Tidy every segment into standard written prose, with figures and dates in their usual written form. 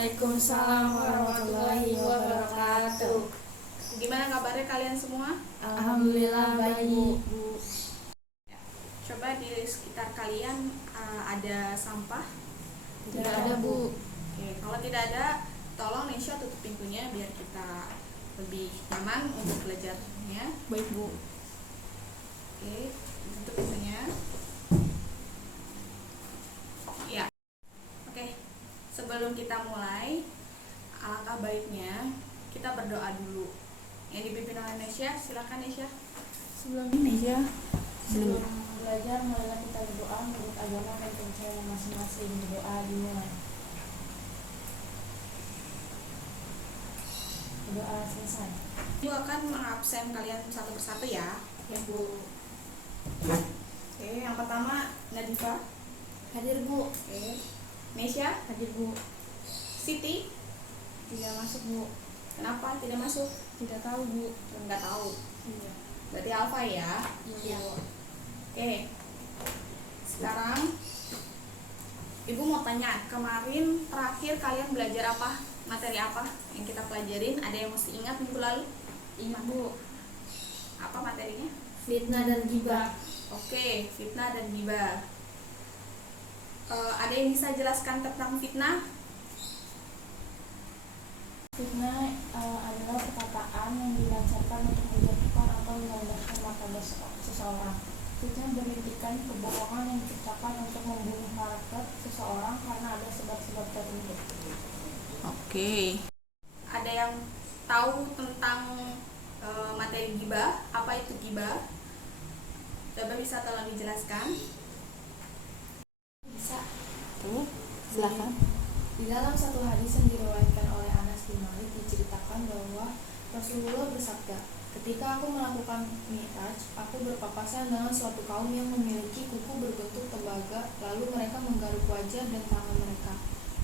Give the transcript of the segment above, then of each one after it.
Waalaikumsalam warahmatullahi wabarakatuh. Gimana kabarnya kalian semua? Alhamdulillah baik, Bu. Coba di sekitar kalian ada sampah? Tidak ada, Bu. Oke, kalau tidak ada, tolong Nisha tutup pintunya biar kita lebih nyaman untuk belajarnya. Baik, Bu. Oke, tutup pintunya. Ya. Oke. Sebelum kita mulai, alangkah baiknya kita berdoa dulu. Yang dipimpin oleh Nesya, silakan Nesya. Sebelum belajar, marilah kita berdoa menurut agama dan kepercayaan masing-masing. Berdoa dimulai. Berdoa selesai. Ibu akan mengabsen kalian satu persatu ya. Ya, Bu. Oke, yang pertama Nadifa. Hadir, Bu. Oke. Nesya. Hadir, Bu. Siti. Tidak masuk, Bu. Kenapa tidak masuk? Tidak tahu, Bu. Enggak tahu. Iya. Berarti Alfa ya. Iya. Oke. Sekarang Ibu mau tanya, kemarin terakhir kalian belajar apa? Materi apa yang kita pelajarin? Ada yang mesti ingat minggu lalu? Ingat, Bu. Apa materinya? Fitnah dan gibah. Oke, fitnah dan gibah. Ada yang bisa jelaskan tentang fitnah? Fitnah adalah perkataan yang dilancarkan untuk menjatuhkan atau merendahkan martabat seseorang. Fitnah berintikan kebohongan yang diciptakan untuk membunuh martabat seseorang karena ada sebab-sebab tertentu. Oke. Ada yang tahu tentang materi gibah? Apa itu gibah? Coba bisa tolong dijelaskan. Bisa. Tuh, silakan. Di dalam satu hadis yang diriwayatkan oleh Anas bin Malik diceritakan bahwa Rasulullah bersabda, "Ketika aku melakukan Mi'raj, aku berpapasan dengan suatu kaum yang memiliki kuku berbentuk tembaga, lalu mereka menggaruk wajah dan tangan mereka.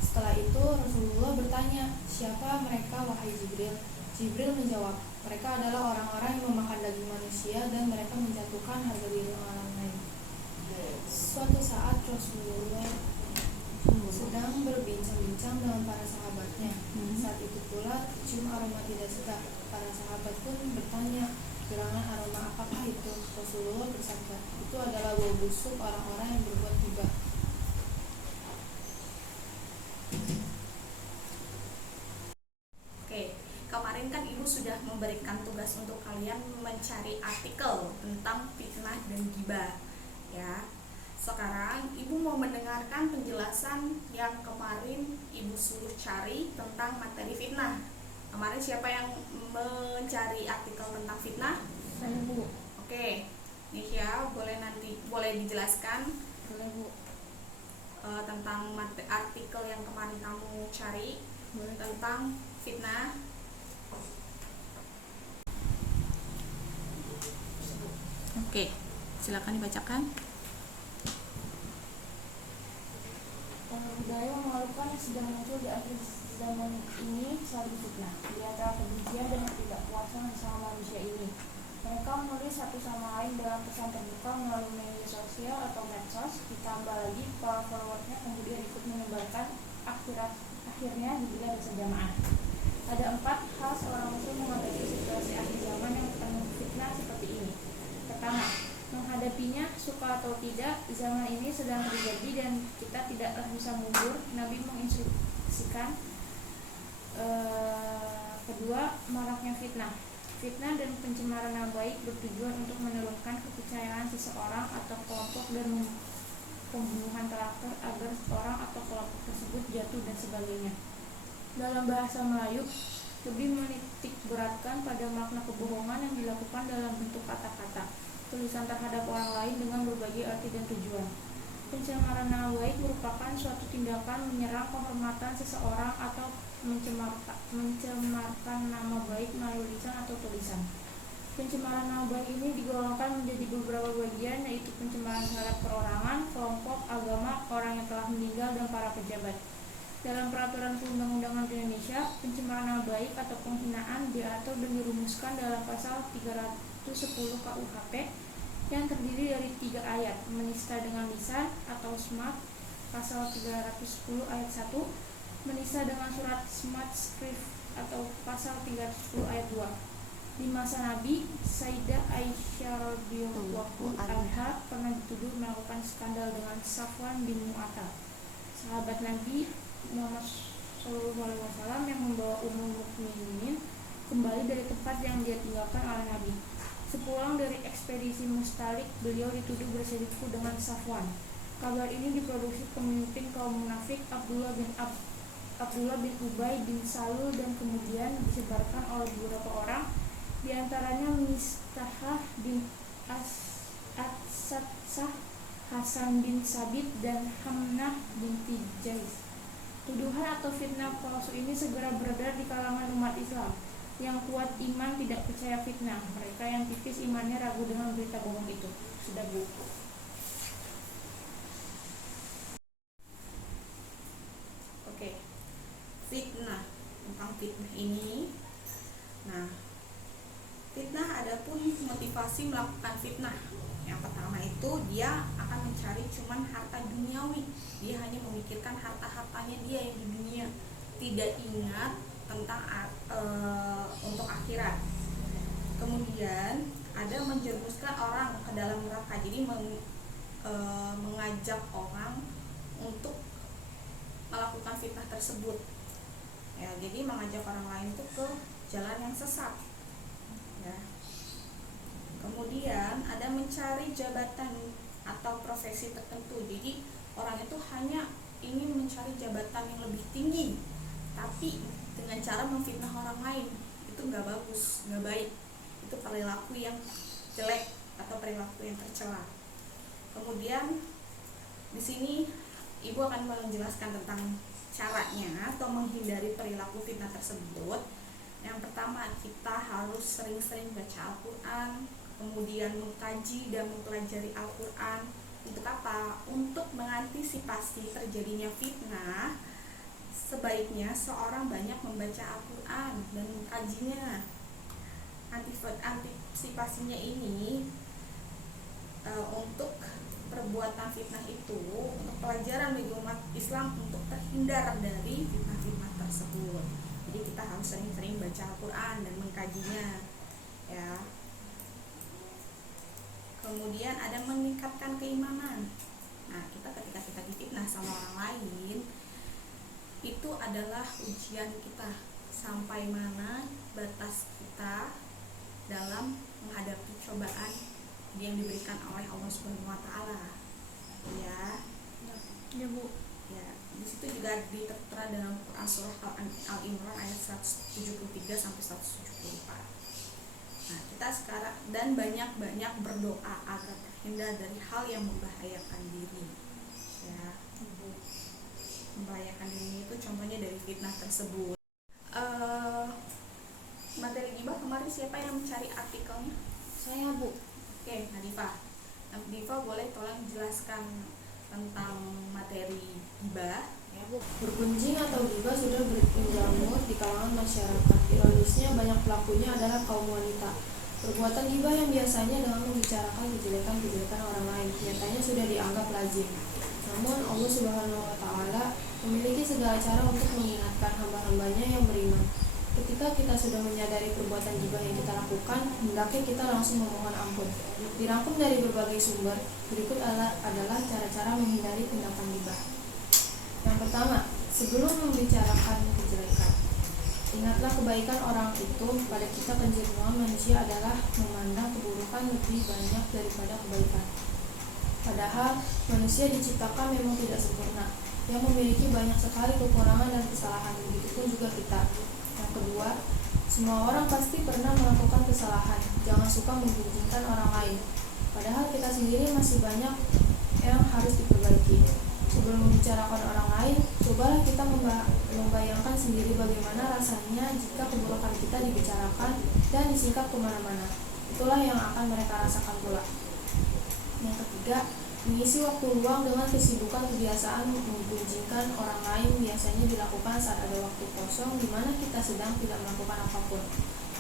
Setelah itu Rasulullah bertanya, 'Siapa mereka, wahai Jibril?' Jibril menjawab, 'Mereka adalah orang-orang yang memakan daging manusia dan mereka menjatuhkan harga diri orang lain.' Suatu saat Rasulullah sedang berbincang-bincang dengan para sahabatnya. Saat itu pula tercium aroma tidak sedap. Para sahabat pun bertanya, 'Gerangan aroma apakah itu?' Rasulullah bersabda, 'Itu adalah bau busuk orang-orang yang berbuat gibah.'" Oke, kemarin kan Ibu sudah memberikan tugas untuk kalian mencari artikel tentang fitnah dan gibah, ya. Sekarang Ibu mau mendengarkan penjelasan yang kemarin Ibu suruh cari tentang materi fitnah. Kemarin siapa yang mencari artikel tentang fitnah? Saya, Bu. Oke, Nisha, boleh dijelaskan Boleh, Bu. tentang artikel yang kemarin kamu cari. Boleh. Tentang fitnah. Oke, silakan dibacakan. Budaya memalukan yang sedang muncul di akhir zaman ini saling fitnah di antara kebencian dan ketidakpuasan sama manusia ini. Mereka menulis satu sama lain dalam pesan terbuka melalui media sosial atau medsos. Ditambah lagi para followersnya kemudian ikut menyebarkan akhirnya dibilang dosa jamaah. Ada 4 hal seorang muslim menghadapi situasi akhir zaman yang penuh fitnah seperti ini. Pertama, menghadapinya suka atau tidak, zaman ini sedang terjadi dan kita tidaklah bisa mundur. Nabi menginstruksikan. Kedua, maraknya fitnah. Fitnah dan pencemaran nama baik bertujuan untuk menurunkan kepercayaan seseorang atau kelompok dan pembunuhan karakter agar orang atau kelompok tersebut jatuh dan sebagainya. Dalam bahasa Melayu, lebih menitik beratkan pada makna kebohongan yang dilakukan dalam bentuk kata-kata, tulisan terhadap orang lain dengan berbagai arti dan tujuan. Pencemaran nama baik merupakan suatu tindakan menyerang kehormatan seseorang atau mencemarkan nama baik melalui lisan atau tulisan. Pencemaran nama baik ini digolongkan menjadi beberapa bagian, yaitu pencemaran terhadap perorangan, kelompok, agama, orang yang telah meninggal, dan para pejabat. Dalam peraturan perundang-undangan Indonesia, pencemaran nama baik atau penghinaan diatur dan dirumuskan dalam pasal 310 KUHP yang terdiri dari 3 ayat: menista dengan lisan atau SMAP, pasal 310 ayat 1, menisa dengan surat smart script atau pasal 310 ayat 2. Di masa Nabi, Sayyidah Aisyah radhiyallahu anha pernah dituduh melakukan skandal dengan Safwan bin Mu'attal, sahabat Nabi Muhammad SAW yang membawa Ummul Mukminin kembali dari tempat yang dia tinggalkan oleh Nabi. Sepulang dari ekspedisi Mustalik, beliau dituduh berselingkuh dengan Safwan. Kabar ini diproduksi pemimpin kaum munafik Abdullah bin Ubay bin Salul dan kemudian disebarkan oleh beberapa orang, diantaranya Mistah bin As-Sadsah, Hasan bin Sabit, dan Hamnah binti Jais. Tuduhan atau fitnah palsu ini segera beredar di kalangan umat Islam. Yang kuat iman tidak percaya fitnah, mereka yang tipis imannya ragu dengan berita bohong itu. Sudah, Bu. Oke, fitnah. Tentang fitnah ini, nah, fitnah adapun motivasi melakukan fitnah. Yang pertama itu dia akan mencari cuman harta duniawi. Dia hanya memikirkan harta-hartanya dia yang di dunia, tidak ingat tentang untuk akhirat. Kemudian ada menjerumuskan orang ke dalam neraka. Jadi mengajak orang untuk melakukan fitnah tersebut. Ya, jadi mengajak orang lain itu ke jalan yang sesat. Ya. Kemudian ada mencari jabatan atau profesi tertentu. Jadi orang itu hanya ingin mencari jabatan yang lebih tinggi, tapi dengan cara memfitnah orang lain. Itu nggak bagus, nggak baik. Itu perilaku yang jelek atau perilaku yang tercela. Kemudian di sini Ibu akan menjelaskan tentang caranya atau menghindari perilaku fitnah tersebut. Yang pertama, kita harus sering-sering baca Al-Quran, kemudian mengkaji dan mempelajari Al-Quran. Untuk apa? Untuk mengantisipasi terjadinya fitnah. Sebaiknya seorang banyak membaca Al-Quran dan mengkajinya. Antisipasinya ini untuk perbuatan fitnah itu, untuk pelajaran bagi umat Islam untuk terhindar dari fitnah-fitnah tersebut. Jadi kita harus sering-sering baca Al-Quran dan mengkajinya, ya. Kemudian ada meningkatkan keimanan. Nah, ketika kita difitnah sama orang lain, itu adalah ujian kita sampai mana batas kita dalam menghadapi cobaan yang diberikan oleh Allah Subhanahu wa taala. Ya. Ya, Bu. Ya, di situ juga tertera dalam Quran surah Al-Imran ayat 173 sampai 174. Nah, kita sekarang dan banyak-banyak berdoa agar terhindar dari hal yang membahayakan diri. Ya. Membahayakan diri itu contohnya dari fitnah tersebut. Materi ghibah kemarin siapa yang mencari artikelnya? Saya, Bu. Oke, Nadifa boleh tolong jelaskan tentang materi ghibah. Ya, Bu. Bergunjing atau ghibah sudah menjamur di kalangan masyarakat. Ironisnya banyak pelakunya adalah kaum wanita. Perbuatan ghibah yang biasanya dengan membicarakan kejelekan orang lain nyatanya sudah dianggap lazim. Namun Allah Subhanahu wa taala memiliki segala cara untuk mengingatkan hamba-hambanya yang beriman. Ketika kita sudah menyadari perbuatan ghibah yang kita lakukan, hendaknya kita langsung memohon ampun. Dirangkum dari berbagai sumber, berikut adalah cara-cara menghindari tindakan ghibah. Yang pertama, sebelum membicarakan kejelekan, ingatlah kebaikan orang itu. Pada kita kejenuhan manusia adalah memandang keburukan lebih banyak daripada kebaikan. Padahal manusia diciptakan memang tidak sempurna, yang memiliki banyak sekali kekurangan dan kesalahan. Begitupun juga kita. Yang kedua, semua orang pasti pernah melakukan kesalahan. Jangan suka menggunjingkan orang lain, padahal kita sendiri masih banyak yang harus diperbaiki. Sebelum membicarakan orang lain, cobalah kita membayangkan sendiri bagaimana rasanya jika keburukan kita dibicarakan dan disingkap kemana-mana. Itulah yang akan mereka rasakan pula. Yang ketiga, mengisi waktu luang dengan kesibukan kebiasaan menggunjingkan orang lain biasanya dilakukan saat ada waktu kosong di mana kita sedang tidak melakukan apapun.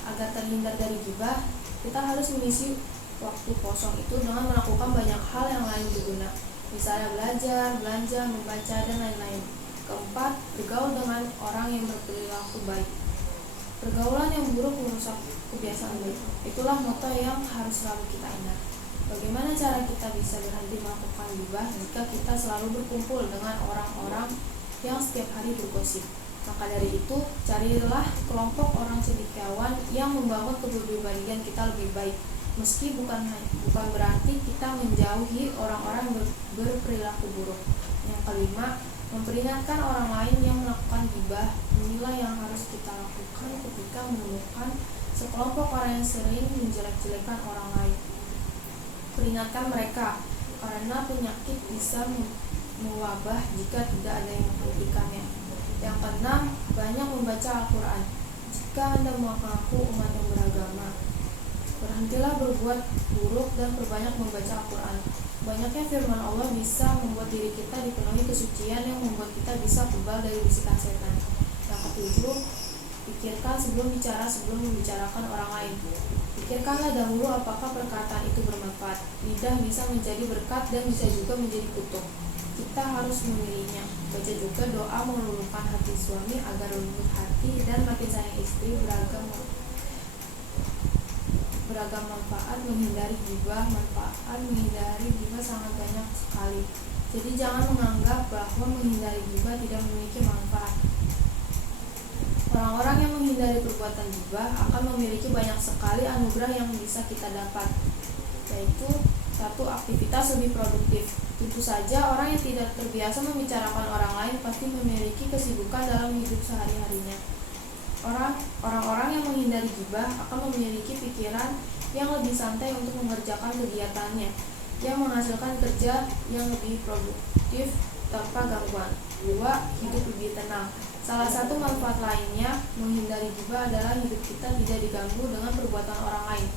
Agar terhindar dari ghibah, kita harus mengisi waktu kosong itu dengan melakukan banyak hal yang lain berguna. Misalnya belajar, belanja, membaca, dan lain-lain. Keempat, bergaul dengan orang yang berperilaku baik. Pergaulan yang buruk merusak kebiasaan baik. Itulah moto yang harus selalu kita ingat. Bagaimana cara kita bisa berhenti melakukan gibah jika kita selalu berkumpul dengan orang-orang yang setiap hari bergosip? Maka dari itu, carilah kelompok orang cendekiawan yang membangun kepribadian kita lebih baik. Meski bukan berarti kita menjauhi orang-orang berperilaku buruk. Yang kelima, memperingatkan orang lain yang melakukan gibah. Inilah yang harus kita lakukan ketika menemukan sekelompok orang yang sering menjelek-jelekan orang lain. Peringatkan mereka, karena penyakit bisa mewabah jika tidak ada yang menghentikannya. Yang keenam, banyak membaca Al-Quran. Jika Anda mengaku umat yang beragama, berhentilah berbuat buruk dan perbanyak membaca Al-Quran. Banyaknya firman Allah bisa membuat diri kita dipenuhi kesucian yang membuat kita bisa kebal dari bisikan setan. Yang ketujuh, pikirkan sebelum bicara sebelum membicarakan orang lain. Pikirkanlah dahulu apakah perkataan itu bermanfaat. Lidah bisa menjadi berkat dan bisa juga menjadi kutuk. Kita harus memilihnya. Baca juga doa meluluhkan hati suami agar lembut hati dan makin sayang istri. Beragam manfaat menghindari gibah. Manfaat menghindari gibah sangat banyak sekali. Jadi jangan menganggap bahwa menghindari gibah tidak memiliki manfaat. Orang-orang yang menghindari perbuatan gibah akan memiliki banyak sekali anugerah yang bisa kita dapat, yaitu satu, aktivitas lebih produktif. Tentu saja orang yang tidak terbiasa membicarakan orang lain pasti memiliki kesibukan dalam hidup sehari-harinya. Orang-orang yang menghindari gibah akan memiliki pikiran yang lebih santai untuk mengerjakan kegiatannya, yang menghasilkan kerja yang lebih produktif tanpa gangguan. 2. Hidup lebih tenang. Salah satu manfaat lainnya menghindari gibah adalah hidup kita tidak diganggu dengan perbuatan orang lain.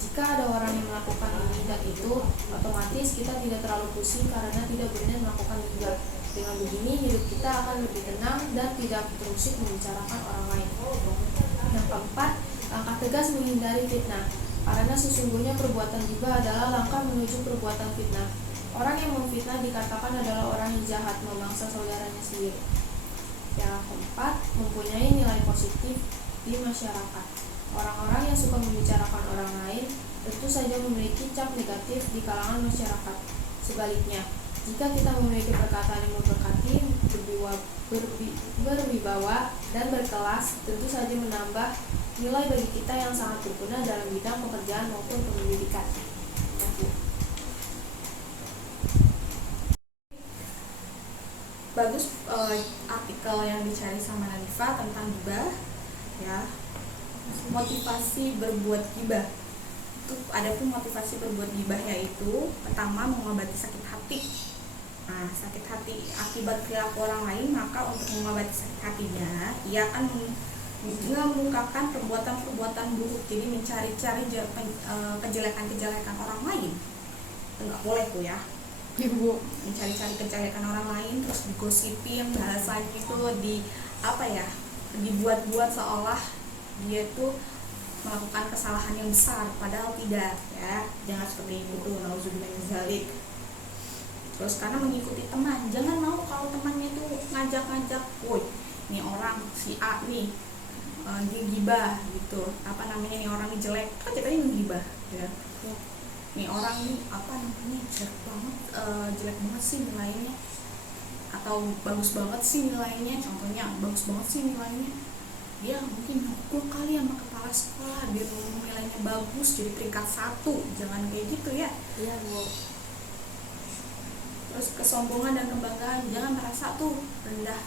Jika ada orang yang melakukan ini dan itu, otomatis kita tidak terlalu pusing karena tidak berniat melakukan gibah. Dengan begini, hidup kita akan lebih tenang dan tidak terusik membicarakan orang lain. Yang keempat, langkah tegas menghindari fitnah. Karena sesungguhnya perbuatan gibah adalah langkah menuju perbuatan fitnah. Orang yang memfitnah dikatakan adalah orang yang jahat, memangsa saudaranya sendiri. Yang keempat, mempunyai nilai positif di masyarakat. Orang-orang yang suka membicarakan orang lain tentu saja memiliki cap negatif di kalangan masyarakat. Sebaliknya, jika kita memiliki perkataan yang memberkati, berwibawa, dan berkelas, tentu saja menambah nilai bagi kita yang sangat berguna dalam bidang pekerjaan maupun pendidikan. Bagus artikel yang dicari sama Nadifa tentang gibah, ya. Motivasi berbuat gibah. Itu ada pun motivasi berbuat gibah, yaitu pertama, mengobati sakit hati. Nah, sakit hati akibat perilaku orang lain, maka untuk mengobati sakit hatinya, ia akan mengemukakan perbuatan-perbuatan buruk. Jadi mencari-cari kejelekan-kejelekan orang lain. Enggak boleh tuh ya. Ibu mencari-cari kejelekan orang lain, terus digosipin, bahasanya itu dibuat-buat seolah dia tuh melakukan kesalahan yang besar, padahal tidak, ya. Jangan seperti itu, nauzubillah min dzalik. Terus karena mengikuti teman, jangan mau kalau temannya itu ngajak-ngajak, woi, nih orang si A nih, dia gibah gitu, nih orang ini jelek, kan kita ini gibah, ya. Nih orang nih jelek banget sih nilainya, atau bagus banget sih nilainya. Contohnya bagus banget sih nilainya, dia mungkin nyokok kali sama kepala sekolah biar nilainya bagus jadi peringkat 1. Jangan kayak gitu ya. Iya Bu. Terus kesombongan dan kebanggaan, jangan merasa tuh rendah,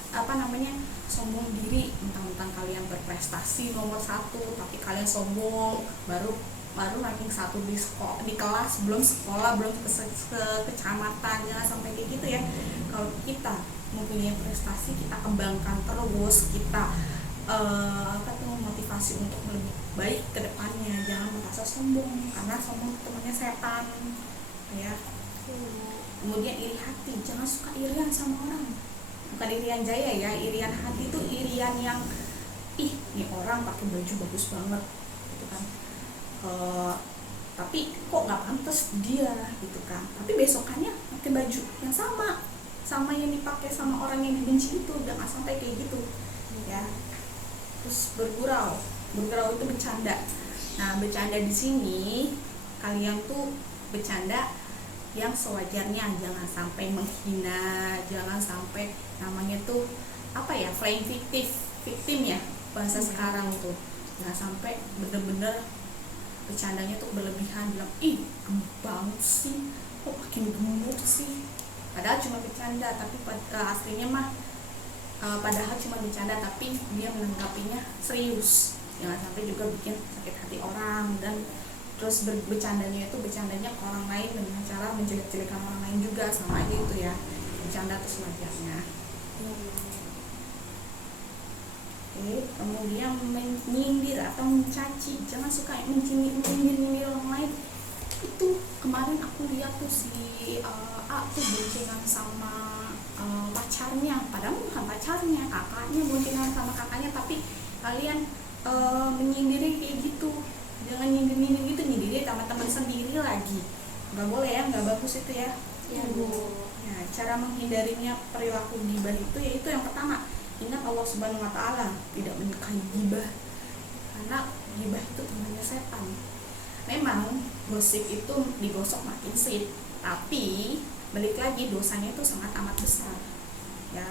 sombong diri, mentang-mentang kalian berprestasi nomor 1 tapi kalian sombong, baru ranking 1 di kelas, belum sekolah, belum ke kecamatan. Jangan sampai kayak gitu ya. Kalau kita mempunyai prestasi, kita kembangkan terus, kita motivasi untuk lebih baik ke depannya. Jangan merasa sombong, karena sombong temannya setan, ya. Kemudian iri hati, jangan suka irian sama orang. Bukan irian jaya ya, irian hati itu irian yang ini orang pakai baju bagus banget gitu kan. Tapi kok nggak pantas dia gitu kan, tapi besokannya pakai baju yang sama sama yang dipakai sama orang yang dibenci itu, jangan sampai kayak gitu ya. Terus bergurau itu bercanda. Nah, bercanda di sini kalian tuh bercanda yang sewajarnya, jangan sampai menghina, jangan sampai namanya tuh apa ya, playing victim ya bahasa sekarang tuh. Jangan sampai bener-bener bercandanya tuh berlebihan, bilang ih gemuk banget sih, kok makin gemuk sih, padahal cuma bercanda, tapi aslinya mah padahal cuma bercanda tapi dia menanggapinya serius. Jangan sampai juga bikin sakit hati orang, dan terus bercandanya itu bercandanya ke orang lain dengan cara menjelek-jelekan orang lain juga, sama aja itu ya, bercanda itu sewajarnya. Kemudian menyindir atau mencaci, jangan suka menyindir orang lain. Itu kemarin aku lihat tuh si A tuh boncengan sama pacarnya, padahal bukan pacarnya, kakaknya, boncengan sama kakaknya, tapi kalian menyindir kayak gitu. Jangan nyindir gitu, nyindir sama teman sendiri lagi, nggak boleh ya, nggak bagus itu ya. Ya Bu. Nah, cara menghindarinya perilaku gibah itu yaitu yang pertama, ingat Allah Subhanahu Wa Taala tidak menyukai gibah, karena gibah itu temannya setan. Memang gosip itu digosok makin sweet, tapi balik lagi dosanya itu sangat amat besar ya.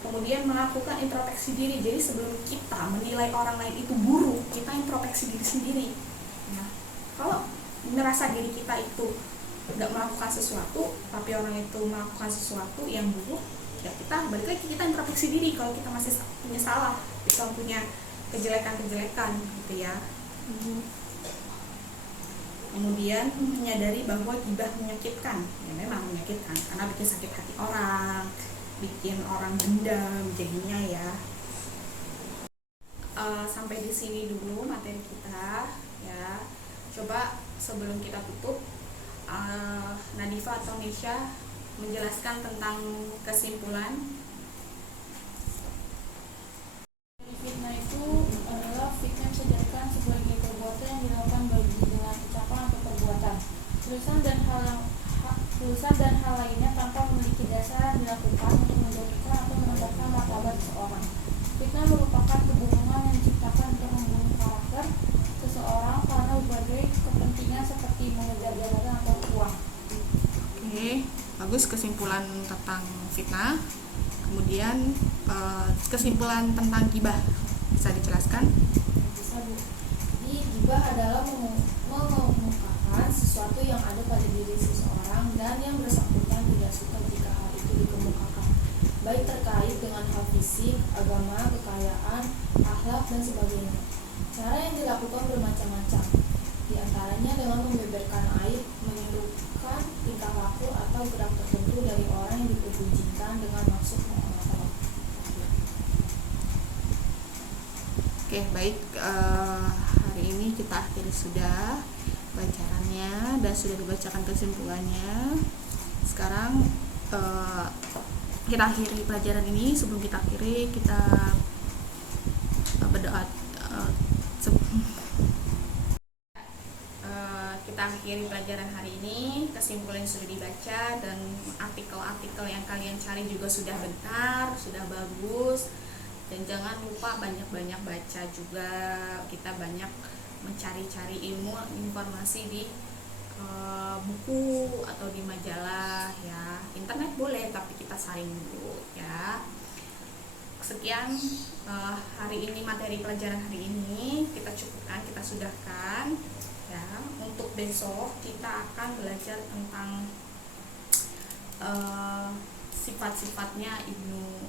Kemudian melakukan introspeksi diri, jadi sebelum kita menilai orang lain itu buruk, kita introspeksi diri sendiri ya. Kalau merasa diri kita itu nggak melakukan sesuatu, tapi orang itu melakukan sesuatu yang buruk, ya kita balik lagi, kita introspeksi diri kalau kita masih punya salah, kita punya kejelekan gitu ya. Kemudian menyadari bahwa gibah menyakitkan, ya memang menyakitkan karena bikin sakit hati orang, bikin orang dendam jadinya ya. Sampai di sini dulu materi kita ya. Coba sebelum kita tutup, Nadifa atau Nisha menjelaskan tentang kesimpulan. Fitnah itu adalah fitnah yang dijadikan sebagai perbuatan yang dilakukan bagi dengan ucapan atau perbuatan, tulisan dan hal lainnya tanpa memiliki dasar yang dilakukan untuk menjatuhkan atau merendahkan martabat seseorang. Fitnah merupakan kebohongan yang diciptakan untuk membunuh karakter seseorang karena berbagai kepentingan seperti mengejar jabatan atau uang. Oke, bagus kesimpulan tentang fitnah. Kemudian kesimpulan tentang gibah bisa dijelaskan? Bisa Bu. Jadi gibah adalah mengemukakan sesuatu yang ada pada diri seseorang dan yang bersangkutan tidak suka jika hal itu dikemukakan, baik terkait dengan hal fisik, agama, kekayaan, akhlak, dan sebagainya. Cara yang dilakukan bermacam-macam, di antaranya dengan membeberkan aib, menirukan tingkah laku atau gerak tertentu dari orang yang dipergunjingkan dengan maksud mengolok-olok. Oke, baik, hari ini kita akhiri sudah pelajarannya dan sudah dibacakan kesimpulannya. Sekarang kita akhiri pelajaran ini. Sebelum kita akhiri, kita berdoa. Kita akhiri pelajaran hari ini. Kesimpulan sudah dibaca dan artikel-artikel yang kalian cari juga sudah benar, sudah bagus. Dan jangan lupa banyak-banyak baca juga. Kita banyak mencari-cari ilmu, informasi di buku atau di majalah ya. Internet boleh, tapi kita saring dulu ya. Sekian hari ini, materi pelajaran hari ini kita cukupkan, kita sudahkan ya. Untuk besok kita akan belajar tentang sifat-sifatnya Ibnu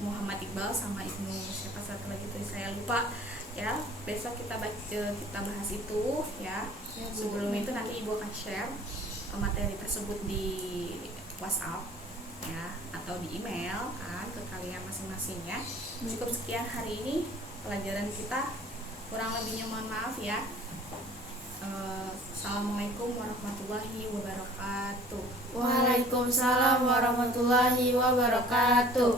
Muhammad Iqbal sama Ibnu siapa satu lagi itu saya lupa ya. Besok kita bahas itu ya. Sebelum itu nanti Ibu akan share materi tersebut di WhatsApp ya, atau di email kan ke kalian masing-masing ya. Cukup sekian hari ini pelajaran kita, kurang lebihnya mohon maaf ya. Assalamualaikum warahmatullahi wabarakatuh. Waalaikumsalam warahmatullahi wabarakatuh.